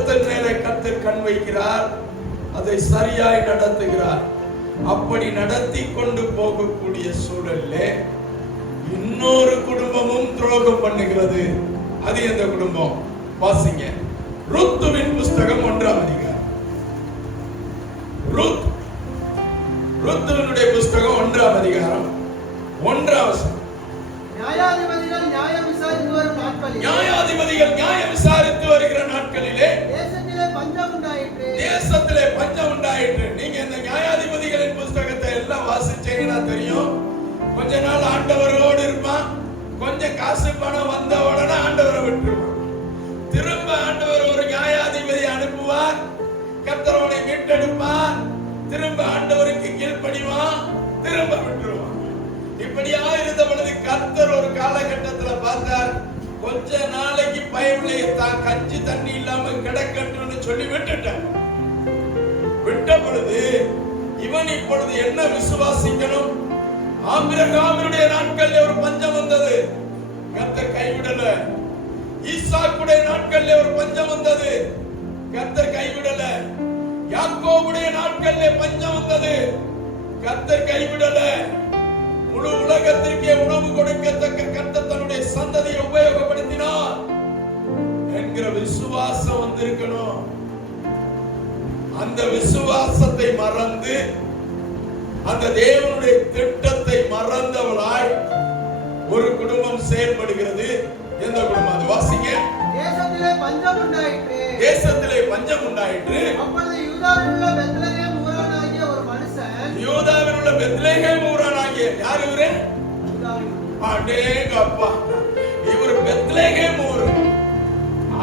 விசுவாசத்தின் மேலே கர்த்தர் கண் வைக்கிறார், அதை சரியாய் நடத்துகிறார். அப்படி நடத்தி கொண்டு போகக்கூடிய சூழலிலே இன்னொரு குடும்பமும் துரோகம் பண்ணுகிறது. அது எந்த குடும்பம்? வாசிங்க, ருத்துவின் புஸ்தகம் 1ஆம் அதிகாரம். ருத்துவினுடைய புஸ்தகம் 1ஆம் அதிகாரம் 1ஆம் வசனம். நியாயாதிபதிகள் நியாயம் விசாரித்து வரும் நாட்களிலே, நியாயாதிபதிகள் நியாயம் விசாரித்து வருகிற நாட்களிலே தேசத்திலே பஞ்சம் உண்டாயிற்று. தேசத்திலே பஞ்சம் உண்டாயிற்று. நீங்க இந்த நியாயாதிபதிகளின் புஸ்தகத்தை எல்லாம் வாசிச்சீங்கன்னா தெரியும். கொஞ்ச நாள் ஆண்டவரோடு இருப்பான், கொஞ்சம் காசு பணம் வந்த உடனே ஆண்டவரை விட்டுருவான். திரும்ப ஆண்டவர் ஒரு நியாயாதிபதி அனுப்புவார், கர்த்தரோனை மீட்டெடுப்பார், திரும்ப ஆண்டவருக்கு கீழ்ப்படிவான், திரும்ப விட்டுருவான். இப்படியா இருந்த பொழுது கர்த்தர் ஒரு காலகட்டத்தில் பார்த்தார், கொஞ்ச நாளைக்கு பயமில்லை, தான் கஞ்சி தண்ணி இல்லாம கிடக்கட்டும்னு சொல்லி விட்டுட்டார். விட்ட பொழுது இவன் இப்பொழுது என்ன விசுவாசிக்கணும்? ஆபிரகாமுடைய நாட்களில் ஒரு பஞ்சம் வந்தது, கர்த்தர் கைவிடல. ஈசாக்குடைய நாட்களில் ஒரு பஞ்சம் வந்தது, கர்த்தர் கைவிடல. யாக்கோபுடைய நாட்களில் பஞ்சம் வந்தது, கர்த்தர் கைவிடல. முழு உலகத்திற்கே உணவு கொடுக்கத்தக்க கர்த்தர் தன்னுடைய சந்ததியை உபயோகப்படுத்தினார் என்கிற விசுவாசம் வந்திருக்கணும். அந்த விசுவாசத்தை மறந்து, அந்த தேவனுடைய திட்டத்தை மறந்தவளாய் ஒரு குடும்பம் செயல்படுகிறது. எந்த குடும்பம்? அது வாசிங்க. தேசத்திலே பஞ்சம் உண்டாயிற்று. தேசத்திலே பஞ்சம் உண்டாயிற்று. அப்பொழுது யூதாவில் உள்ள பெத்லகேம் ஊரானாகிய ஒரு மனுஷன், யூதாவில் உள்ள பெத்லகேம் ஊரானாகிய, யார் இவரு? அடேங்கப்பா, இவர் பெத்லகேம் ஊர்,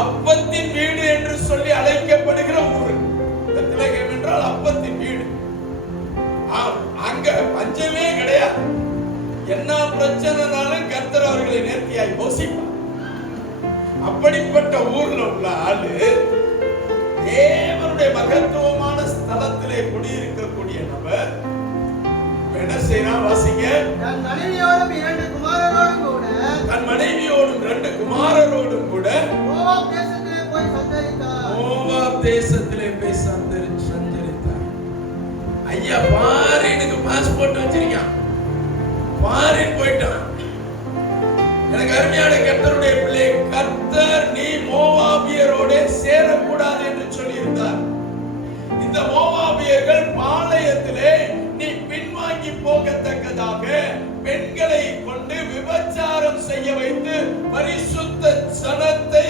அப்பத்தின் வீடு என்று சொல்லி அழைக்கப்படுகிற ஊர். பெத்லகேம் என்றால் அப்பத்தின் வீடு. அங்க பஞ்சமே கிடையாது. என்ன பிரச்சனைனாலும் கர்த்தர் அவர்களை நேர்த்தியாய் போஷிப்பார். அப்படிப்பட்ட ஊர்ல உள்ள ஆளு தேவனுடைய மகத்துவமான ஸ்தலத்திலே குடியிருக்கக்கூடிய நபர் என்ன செய்யறான்? வாசிங்க. தன் மனைவியோடும் 2 குமாரரோடும் கூட, தன் மனைவியோடும் 2 குமாரரோடும் கூட மோவாப் தேசத்திலே போய் சஞ்சரித்தார். மோவாப் தேசத்திலே போய் சஞ்சரித்தார். ஐயா, பாரினுக்கு பாஸ்போர்ட் வச்சிருக்கான், பாரின் போயிட்டான். எனக்கு அருமையான கர்த்தருடைய பிள்ளை, கர்த்தர் நீ மோவாபியரோட சேரக்கூடாது என்று சொல்லியிருந்தார். இந்த மோவாபியர்கள் பாளையத்திலே நீ பின்வாங்கி போகத்தக்கதாக பெண்களை கொண்டு விபச்சாரம் செய்ய வைத்து பரிசுத்த ஜனத்தை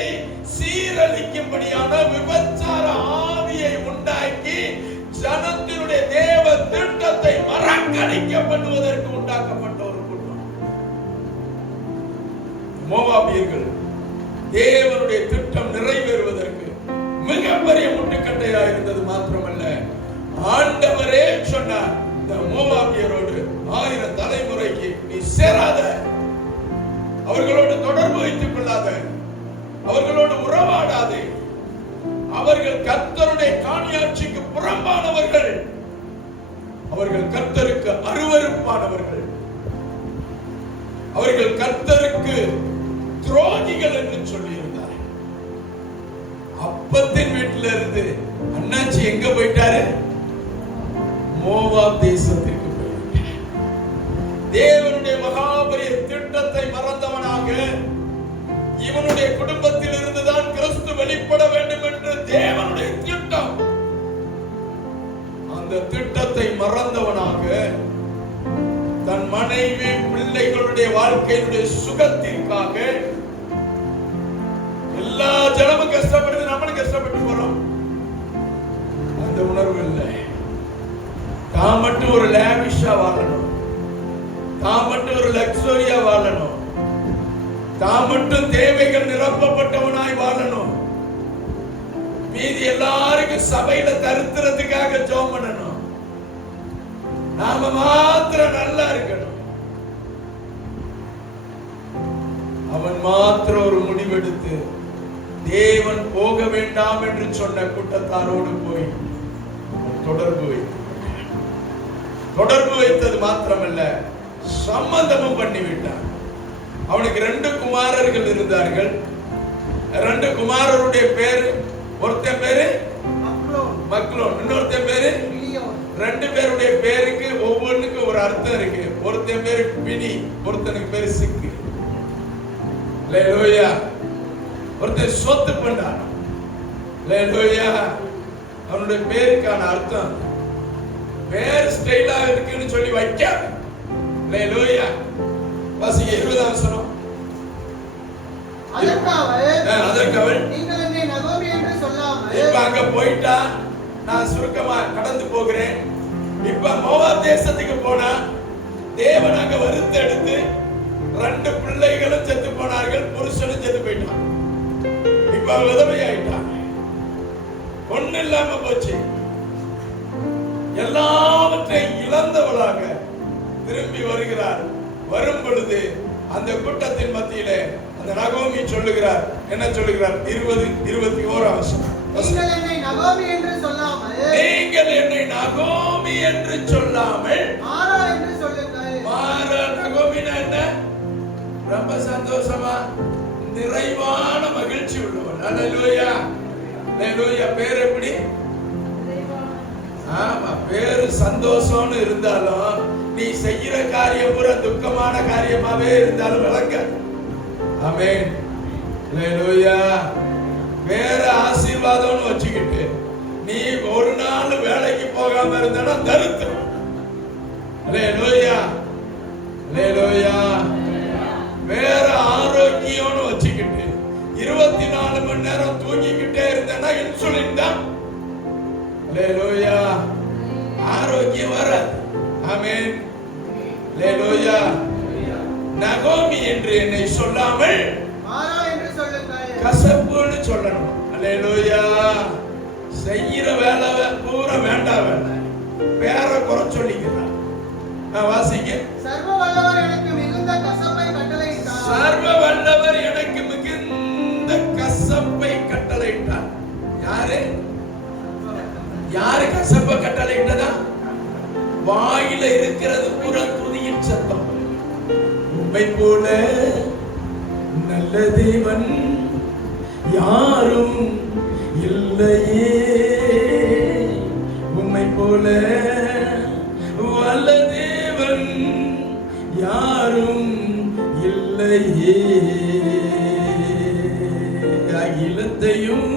சீரழிக்கும்படியான விபச்சார ஆவியை உண்டாக்கி ஜனத்தினுடைய தேவ திட்டத்தை மறக்கடிக்க பண்ணுவதற்கு உண்டாக்கப்பட்ட ஒரு குடும்பம் மோவாபியர்கள். தேவனுடைய திட்டம் நிறைவேறுவதற்கு மிகப்பெரிய முட்டுக்கட்டையா இருந்தது மாத்திரமல்ல, ஆண்டவரே சொன்னார், இந்த மோவாபியரோடு 1000 தலைமுறைக்கு நீ சேராத, அவர்களோடு தொடர்பு வைத்துக் கொள்ளாத, அவர்களோடு உறவாடாதே, அவர்கள் கர்த்தருடைய காணியாட்சிக்கு புறம்பானவர்கள், அவர்கள் கர்த்தருக்கு அருவருப்பானவர்கள், அவர்கள் கர்த்தருக்கு துரோகிகள் என்று சொல்லியிருந்தார். அப்பத்தின் வீட்டில இருந்து அண்ணாச்சி எங்க போயிட்டாரு? மோவாப் தேசத்திற்கு போயிட்டார். தேவனுடைய மகாபரிய திட்டத்தை மறந்தவனாக இவனுடைய குடும்பத்தில் இருந்துதான் கிறிஸ்து வெளிப்பட வேண்டும் என்று தேவனுடைய திட்டம். அந்த திட்டத்தை மறந்தவனாக தன் மனைவி பிள்ளைகளுடைய வாழ்க்கையினுடைய சுகத்திற்காக எல்லா ஜனமும் கஷ்டப்படுது, நம்மளும் கஷ்டப்பட்டு போறோம். அந்த உணர்வு இல்லை. தான் மட்டும் ஒரு லேவிஷா வாழணும், தான் மட்டும் ஒரு லக்ஸரியா வாழணும், தான் மட்டும் தேவைகள் நிரப்பப்பட்டவனாய் வாழணும், மீதி எல்லாருக்கும் சபையில தருத்துறதுக்காக ஜெபம் பண்ணணும், நாம மாத்திரம் நல்லா இருக்கணும். அவன் மாத்திரம் ஒரு முடிவெடுத்து தேவன் போக வேண்டாம் என்று சொன்ன கூட்டத்தாரோடு போய் தொடர்பு வைத்தது மாத்திரமல்ல, சம்பந்தமும் பண்ணிவிட்டான். அவனுக்கு 2 குமாரர்கள் இருந்தார்கள். 2 குமாரருடைய பேர் ஒருத்தன் பேரு மக்லோன், மக்லோன், இன்னொருத்தன் பேரு கிலியோன். ரெண்டு பேருடைய பேருக்கு ஒவ்வொன்றுக்கும் ஒரு அர்த்தம் இருக்கு. ஒருத்தன் பேரு பினி, ஒருத்தனுக்கு பேரு சிக்கு. அல்லேலூயா. ஒருத்தன் சொத்து பண்ணான். அல்லேலூயா. அவனுடைய பேருக்கான அர்த்தம் பேர் ஸ்டைலா இருக்குன்னு சொல்லி வைக்க. அல்லேலூயா. வாசிங்க 20ஆம் வசனம். அதற்கு அவள் நீங்கள் என்னை நகோமி என்று சொல்லாமல். இப்ப அங்க போயிட்டா, நான் சுருக்கமா கடந்து போகிறேன். இப்ப மோவாப் தேசத்துக்கு போனா தேவன் அங்க வறுத்தெடுத்து 2 பிள்ளைகளும் செத்து போனார்கள், புருஷனும் செத்து போயிட்டான். இப்ப அவள் உதவி ஆயிட்டான், ஒண்ணு இல்லாம போச்சு. எல்லாவற்றையும் இழந்தவளாக திரும்பி வருகிறார். வரும் பொழுது அந்த கூட்டத்தின் மத்தியிலே அந்த நகோமி சொல்லுகிறார். என்ன சொல்லுகிறார்? 20-21 வசனம். நீங்கள் என்னை நகோமி என்று சொல்லாமல். நீங்கள் என்னை நகோமி என்று சொல்லாமல் மாரா என்று சொல்லுங்கள். மாரா. நகோமினா என்ன? ரொம்ப சந்தோஷமா நிறைவான மகிழ்ச்சி உள்ளவள். அல்லேலூயா. அல்லேலூயா. பேர் எப்படி? ஆமா, பேரு சந்தோஷம்னு இருந்தாலும் நீ செய்யற காரியம் பூரா துக்கமான காரியமாவே இருந்தாலும் விளங்க. ஆமென். அல்லேலூயா. வேற ஆசீர்வாதம்னு வச்சுக்கிட்டு நீ ஒரு நாள் வேலைக்கு போகாம இருந்தா தரித்திரம். அல்லேலூயா. அல்லேலூயா. வேற ஆரோக்கியம்னு வச்சுக்கிட்டு 24 மணி நேரம் தூங்கிக்கிட்டே இருந்தா இன்சுலின் தான். அல்லேலூயா. ஆரோக்கியம் வர. ஆமென். அல்லேலூயா. நகோமி என்று என்னை சொல்லாமல் மாரா என்று சொல்லுங்கள். கசப்புன்னு சொல்லணும். அல்லேலூயா. செய்யற வேலை பூரா வேண்டாம் வேலை, பேரை குறை சொல்லிக்கிறான். நான் வாசிங்க. சர்வ வல்லவர் எனக்கு மிகுந்த கசப்பை கட்டளையிட்டார். சர்வ வல்லவர் எனக்கு மிகுந்த கசப்பை கட்டளையிட்டார். யாரு? யாரு கசப்ப கட்டளையிட்டதா? வாயில இருக்கிறது பூரா துதியின் சத்தம். உம்மை போல நல்ல தேவன் யாரும் இல்லையே, உம்மை போல வல்ல தேவன் யாரும் இல்லையே. அகிலத்தையும்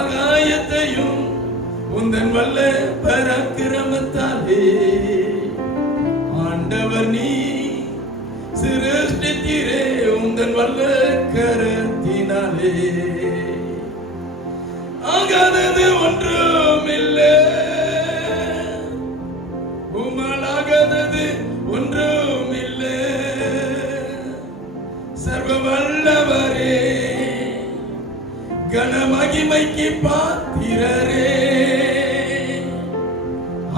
ஆகாயத்தையும் உந்தன் வல்ல பராக்கிரமத்தாலே ஆண்டவர் நீ சிருஷ்டித்தீரே, உந்தன் வல்ல கரத்தினாலே ஆகாதது ஒன்றும் இல்லை, உம்மால் ஆகாதது ஒன்றும் இல்லை. சர்வ வல்லவரே, கனமகிமைக்கு பாத்திரரே,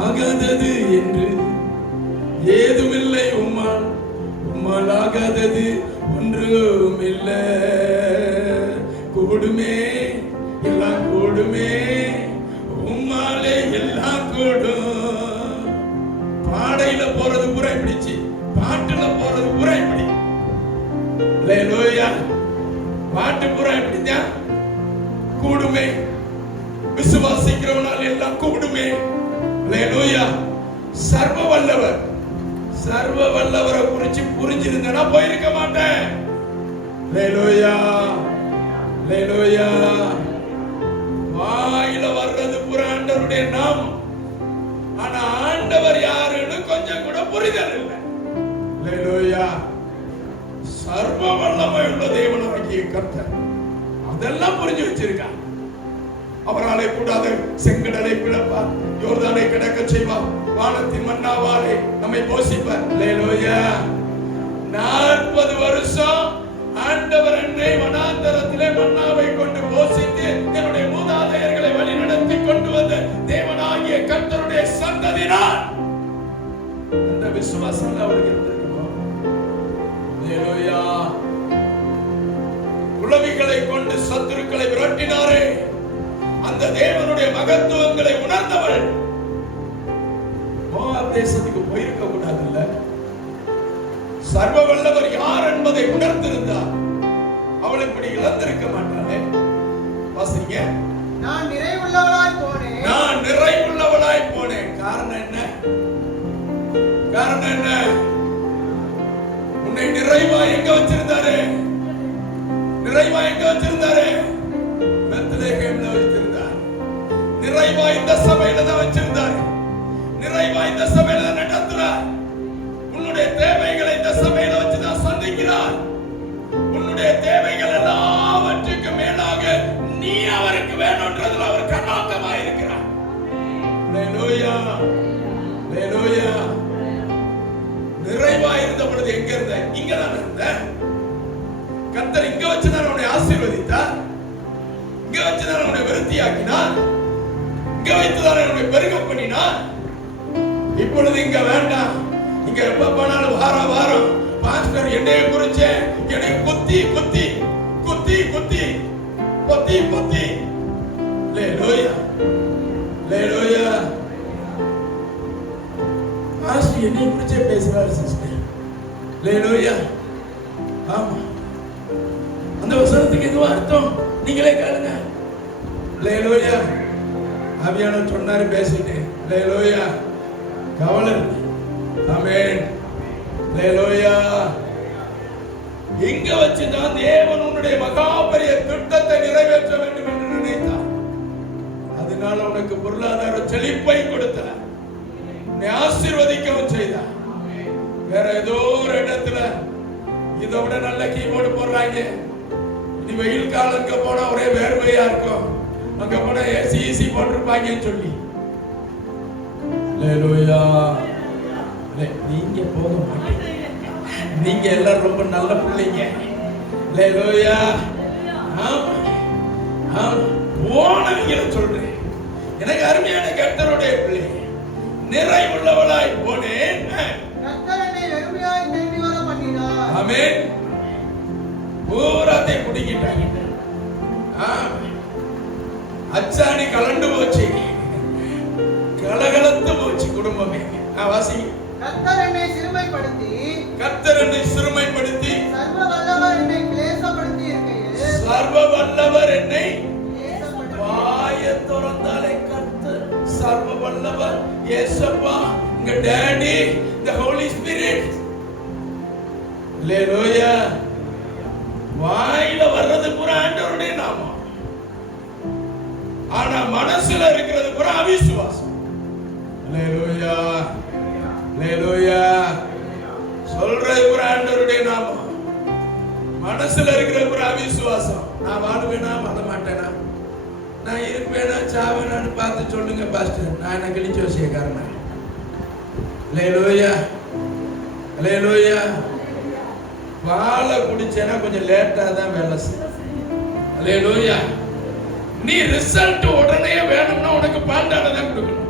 ஆகாதது என்று ஏதுமில்லை உம்மால், உம்மால் ஆகாதது ஒன்றும் இல்லை. கூடுமே எல்லாம் கூடுமே, உம்மாலே எல்லாம் கூடும். பாடையில போறது பூரா இப்படிச்சு, பாட்டுல போறது பூரா இப்படி. அல்லேலூயா. பாட்டு பூரா இப்படிதான் கூடுமே. விசுவாசிக்கிறவனால் எல்லாம் கூடுமே. அல்லேலூயா. சர்வ வல்லவர், சர்வ வல்லவரை குறிச்சு புரிஞ்சிருந்தா போயிருக்க மாட்டேன். அல்லேலூயா. அல்லேலூயா. வாயில வர்றது பூரா ஆண்டவருடைய நாமம், ஆனா ஆண்டவர் யாருன்னு கொஞ்சம் கூட புரிதல் இல்லை. அல்லேலூயா. சர்வ வல்லமை உள்ள தேவனாகிய கர்த்தர் அதெல்லாம் புரிஞ்சு வச்சிருக்கான். அவராலே கூடாத செங்கடலை பிளப்பார், யோர்தானை கிடக்க செய்வார், வானத்தின் மன்னாவாலே நம்மை போஷிப்பார். அல்லேலூயா. 40 வருஷம் ஆண்டவர் என்னை வனாந்தரத்திலே மன்னாவை கொண்டு போஷித்து என்னுடைய மூதாதையர்களை வழி நடத்தி கொண்டு வந்த தேவனாகிய கர்த்தருடைய சந்ததியினால் அந்த விசுவாசம் அவருக்கு தெரியும். அல்லேலூயா. உளவிகளை கொண்டு சத்துருக்களை விரட்டினாரே, அந்த தேவனுடைய மகத்துவங்களை உணர்ந்தவள் மோவாப் தேசத்துக்கு போயிருக்க கூடாதுல்ல. சர்வ வல்லவர் யார் என்பதை உணர்ந்திருந்தார், அவள் இப்படி இழந்திருக்க மாட்டாளே. வாசிங்க. நான் நிறைவுள்ளவளாய் போனேன். நான் நிறைவுள்ளவளாய் போனேன். காரணம் என்ன? காரணம் என்ன? உன்னை நிறைவா எங்க வச்சிருந்தாரு? நிறைவா எங்க வச்சிருந்தாரு? பெத்லகேம்ல வச்சிருந்தார். நிறைவா இந்த சபையில தான் வச்சிருந்தார். நிறைவா இந்த சபையில தான் நடத்துறார். உன்னுடைய தேவைகளை இந்த சபையில வச்சு தான் சந்திக்கிறார். உன்னுடைய தேவைகள் எல்லாவற்றுக்கு மேலாக நீ அவருக்கு வேணும்ன்றதுல அவர் கண்ணோக்கமா இருக்கிறார். ஹல்லேலூயா, ஹல்லேலூயா. நிறைவா இருந்த பொழுது எங்க இருந்த? இங்க தான் இருந்த. கர்த்தர் இங்க வச்சுதான் உன்னை ஆசீர்வதித்தார். இங்க வச்சுதான் உன்னை விருத்தியாக்கினார். இங்க வைத்துதான் உன்னை பெருக பண்ணினார். இப்பொழுது இங்க வேண்டாம். இங்க எப்ப போனாலும் வாரம் பாஸ்டர் என்னைய குறிச்சு என்னை குத்தி குத்தி குத்தி குத்தி குத்தி குத்தி. ஹல்லேலூயா, ஹல்லேலூயா. பாஸ்டர் என்னைய குறிச்சே பேசுறாரு சிஸ்டர். ஹல்லேலூயா. ஆமா, அந்த வசனத்துக்கு எதுவும் அர்த்தம் நீங்களே கேளுங்க. ஹல்லேலூயா. ஆவியானவர் சொன்னாரு பேசிட்டேன். ஹல்லேலூயா. கவலை இல்லை. ஆமென். ஹல்லேலூயா. எங்க வச்சுதான் தேவன் உன்னுடைய மகா பெரிய திட்டத்தை நிறைவேற்ற வேண்டும் என்று நினைத்தார். அதனால உனக்கு பொருளாதார செழிப்பை கொடுத்தார். உன்னை ஆசீர்வதிக்கவும் செய்தார். வேற ஏதோ ஒரு இடத்துல இதை விட நல்ல கீபோர்டு போடுறாங்க. நீ வெயில் காலத்துக்கு போனா ஒரே வேர்வையா இருக்கும். அங்க போனா ஏசி போட்டிருப்பாங்கன்னு சொல்லி. ஹல்லேலூயா. நீங்க போக மாட்டீங்க. நீங்க எல்லாம் ரொம்ப நல்ல பிள்ளைங்க. ஹல்லேலூயா. போனவங்கள சொல்றேன். எனக்கு அருமையான கர்த்தருடைய பிள்ளை. நிறைவுள்ளவளாய் போனேன். கர்த்தர் என்னை வெறுமையாய் திரும்பி வர பண்ணினார். ஆமென். பூராத்தை குடிக்கிட்டாங்க. அச்சாணி கலண்டு போச்சு. கலகலத்து போச்சு குடும்பமே. வாசி. கர்த்தர் என்னை சிறுமைப்படுத்தி கர்த்தர் என்னை சிறுமைப்படுத்தி சர்வ வல்லவர் என்னை கிளேசப்படுத்தி இருக்கையில் சர்வ வல்லவர் என்னை கிளேசப்படுத்தி வாயை திறந்தாலே கர்த்தர் சர்வ வல்லவர் இயேசுப்பா உங்க டாடி தி ஹோலி ஸ்பிரிட். ஹல்லேலூயா. வாயில வர்றது பூரா ஆண்டவருடைய நாமம். ஆனா மனசுல இருக்கிறது பூரா அவிசுவாசம். ஹல்லேலூயா, ஹல்லேலூயா. சொல்றது பூரா ஆண்டவருடைய நாமம். மனசுல இருக்கிறது பூரா அவிசுவாசம். நான் வாழுவேனா வாழ மாட்டேனா, நான் இருப்பேனா சாவேனான்னு பார்த்து சொல்லுங்க பாஸ்டர். நான் என்ன கிழிச்சு வசியக்காரனா? ஹல்லேலூயா, ஹல்லேலூயா. பாலை குடிச்சேன்னா கொஞ்சம் லேட்டா தான் வேலை செய்யும். ஹல்லேலூயா. நீ ரிசல்ட் உடனே வேணும்னா உனக்கு பாண்டால தான் கொடுக்கணும்.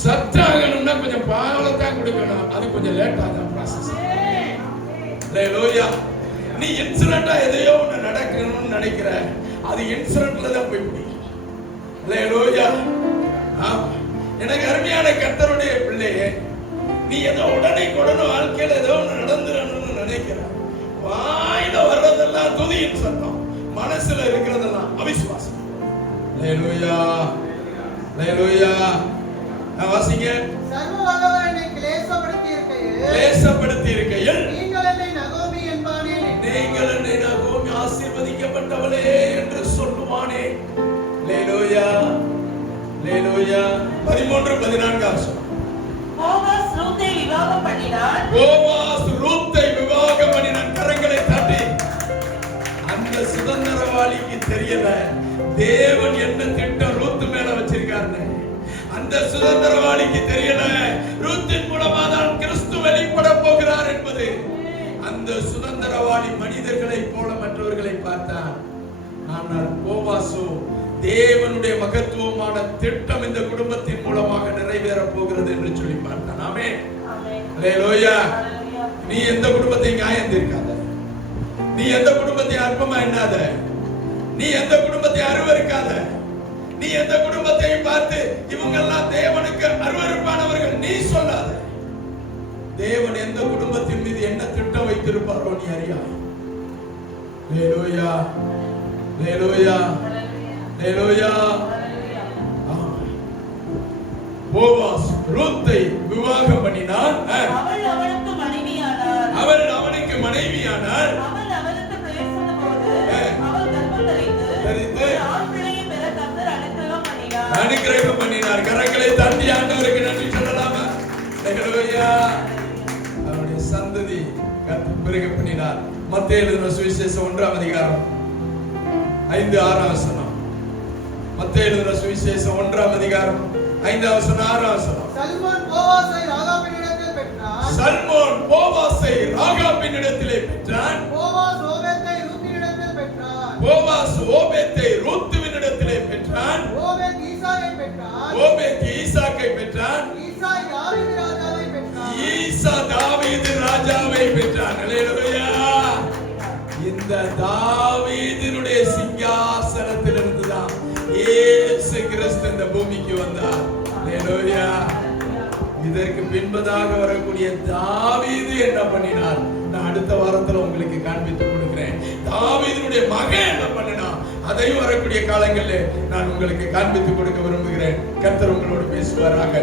சத்தாகணும்னா கொஞ்சம் பாலை தான் கொடுக்கணும். அது கொஞ்சம் லேட்டா தான் ப்ராசஸ். ஹல்லேலூயா. நீ இன்சிடென்ட்டா எதையோ ஒன்று நடக்கணும்னு நினைக்கிற, அது இன்சிடென்ட்ல தான் போய் முடியும். ஹல்லேலூயா. எனக்கு அருமையான கர்த்தருடைய பிள்ளையே, நீ ஏதோ உடனே வாழ்க்கையில ஏதோ ஒன்று நடந்துடணும்னு நினைக்கிற, வாயில வர்றதெல்லாம் துதியின் சத்தம், மனசுல இருக்கிறதெல்லாம் அவிசுவாசம். ஹல்லேலூயா, ஹல்லேலூயா. வாசிங்க. சர்வ வல்லவர் என்னை கிளேசப்படுத்தி இருக்கையில் கிளேசப்படுத்தி இருக்கையில் நீங்கள் என்னை நகோமி என்பானே, நீங்கள் என்னை நகோமி ஆசீர்வதிக்கப்பட்டவளே என்று சொல்லுவானே. ஹல்லேலூயா, ஹல்லேலூயா. 13-14 வருஷம். போவாஸ் ரூத்தை விவாகம் பண்ணினான். போவாஸ் ரூத்தை விவாகம் பண்ணினான். கரங்களை தட்டி. அந்த சுதந்திரவாளிக்கு தெரியல தேவன் என்ன திட்டம் ரூத் மேல வச்சிருக்காருன்னு. அந்த சுதந்திரவாளிக்கு தெரியல ரூத்தின் மூலமா தான் கிறிஸ்து வெளிப்பட போகிறார் என்பது. அந்த சுதந்திரவாளி மனிதர்களை போல மற்றவர்களை பார்த்தான். ஆனால் போவாசோ தேவனுடைய மகத்துவமான திட்டம் இந்த குடும்பத்தின் மூலமாக நிறைவேற போகிறது என்று சொல்லி பார்த்தான். ஆமென், ஹல்லேலூயா. நீ எந்த குடும்பத்தை நியாயம் தீர்க்காத, நீ எந்த குடும்பத்தை அற்பமா எண்ணாத, நீ எந்த குடும்பத்தை அருவருக்காத, நீ எந்த குடும்பத்தை பார்த்து இவங்க எல்லாம் தேவனுக்கு அருவருப்பானவர்கள் நீ சொல்லாத. தேவன் எந்த குடும்பத்தின் மீது என்ன திட்டம் வைத்திருப்பாரோ நீ அறியா. ஹல்லேலூயா, ஹalleluya ஹalleluya. போவாஸ் ரூத்தை விவாகம் பண்ணினான். அவள் அவனுக்கு மனைவியானாள். அவள் அவனுக்கு மனைவியானாள். அவள் அவனுக்கு பிரவேசித்தபோது அவள் கர்ப்பம் தரித்து ஆண் பிள்ளையை பெற கர்த்தர் அனுக்கிரகம் பண்ணினார். அனுக்கிரகம் பண்ணினார். கரங்களை தட்டி ஆண்டவருக்கு நன்றி சொல்லலாமா? ஹalleluya. அவருடைய சந்ததி கர்த்தர் பெருக பண்ணினார். மத்தேயு எழுதின சுவிசேஷம் 1ஆம் அதிகாரம் 5-6 வசனம். மத்தேயு எழுதின சுவிசேஷம் 1ஆம் அதிகாரம் 5 வசனம் 6 வசனம். சல்மோன் போவாசை ராகாபினிடத்தில் பெற்றான். சல்மோன் போவாசை ராகாபினிடத்திலே பெற்றான். போவாஸ் ஓபேத்தை ரூத்தினிடத்தில் பெற்றான். போவாஸ் ஓபேத்தை ரூத்துவினிடத்திலே பெற்றான். ஓபேத் ஈசாயை பெற்றான். ஓபேத் ஈசாக்கை பெற்றான். ஈசாய் தாவீது ராஜாவை பெற்றான். ஈசா தாவீது ராஜாவை பெற்றான். ஹalleluya. இந்த தாவீதினுடைய சிங்காசனத்திலிருந்து தான் இயேசு கிறிஸ்து இந்த பூமிக்கு வந்தார். ஹalleluya. இதற்கு பின்பதாக வரக்கூடிய தாவீது என்ன பண்ணினார்? நான் அடுத்த வாரத்துல உங்களுக்கு காண்பித்து கொடுக்கிறேன். தாவீதினுடைய மகன் என்ன பண்ணினான்? அதையும் வரக்கூடிய காலங்களில் நான் உங்களுக்கு காண்பித்து கொடுக்க விரும்புகிறேன். கர்த்தர் உங்களோடு பேசுவாராக.